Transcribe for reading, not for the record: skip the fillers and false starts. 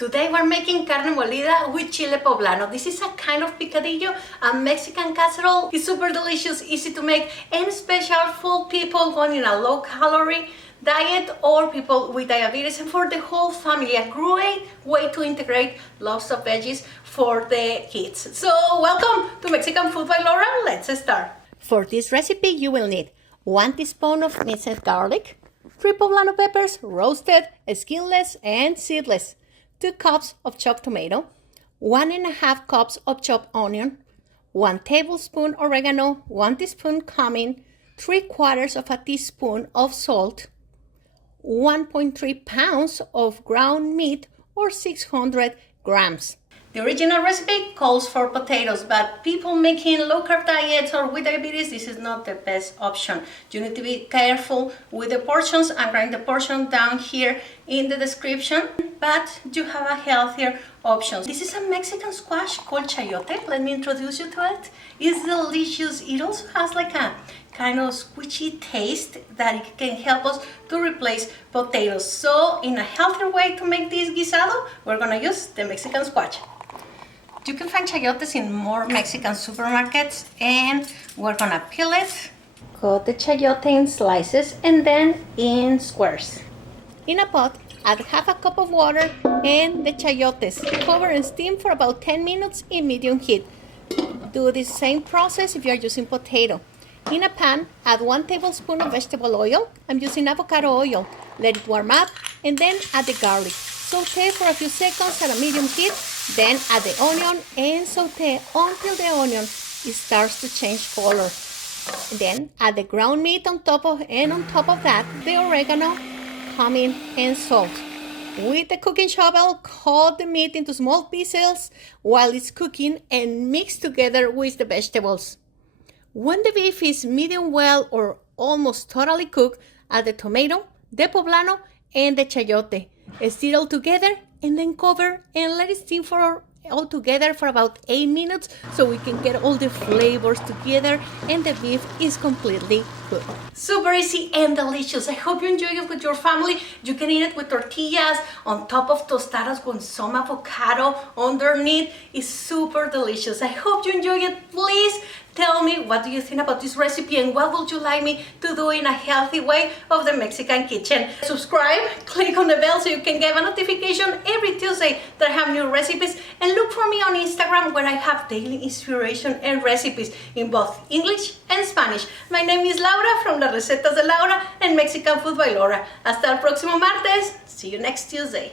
Today we're making carne molida with chile poblano. This is a kind of picadillo, a Mexican casserole. It's super delicious, easy to make, and special for people wanting a low-calorie diet or people with diabetes, and for the whole family. A great way to integrate lots of veggies for the kids. So welcome to Mexican Food by Laura. Let's start. For this recipe you will need 1 teaspoon of minced garlic, 3 poblano peppers, roasted, skinless and seedless, 2 cups of chopped tomato, 1.5 cups of chopped onion, 1 tablespoon oregano, 1 teaspoon cumin, 3/4 of a teaspoon of salt, 1.3 pounds of ground meat or 600 grams. The original recipe calls for potatoes, but people making low-carb diets or with diabetes, this is not the best option. You need to be careful with the portions. I'm writing the portion down here in the description, but you have a healthier option. This is a Mexican squash called chayote. Let me introduce you to it. It's delicious. It also has like a kind of squishy taste that it can help us to replace potatoes. So in a healthier way to make this guisado, we're gonna use the Mexican squash. You can find chayotes in more Mexican supermarkets, and we're gonna peel it, cut the chayote in slices and then in squares. In a pot, add half a cup of water and the chayotes. Cover and steam for about 10 minutes in medium heat. Do the same process if you're using potato. In a pan, add 1 tablespoon of vegetable oil. I'm using avocado oil. Let it warm up and then add the garlic. Saute for a few seconds at a medium heat, then add the onion and saute until the onion starts to change color. Then add the ground meat on top of that, the oregano, cumin, and salt. With the cooking shovel, cut the meat into small pieces while it's cooking and mix together with the vegetables. When the beef is medium well or almost totally cooked, add the tomato, the poblano, and the chayote. Stir all together and then cover and let it steam all together for about 8 minutes so we can get all the flavors together and the beef is completely cooked. Super easy and delicious. I hope you enjoy it with your family. You can eat it with tortillas, on top of tostadas with some avocado underneath. It's super delicious. I hope you enjoy it. Please tell me what do you think about this recipe and what would you like me to do in a healthy way of the Mexican kitchen. Subscribe, click on the bell so you can get a notification every Tuesday that I have new recipes, and look for me on Instagram where I have daily inspiration and recipes in both English and Spanish. My name is Laura from Las Recetas de Laura and Mexican Food by Laura. Hasta el próximo martes. See you next Tuesday.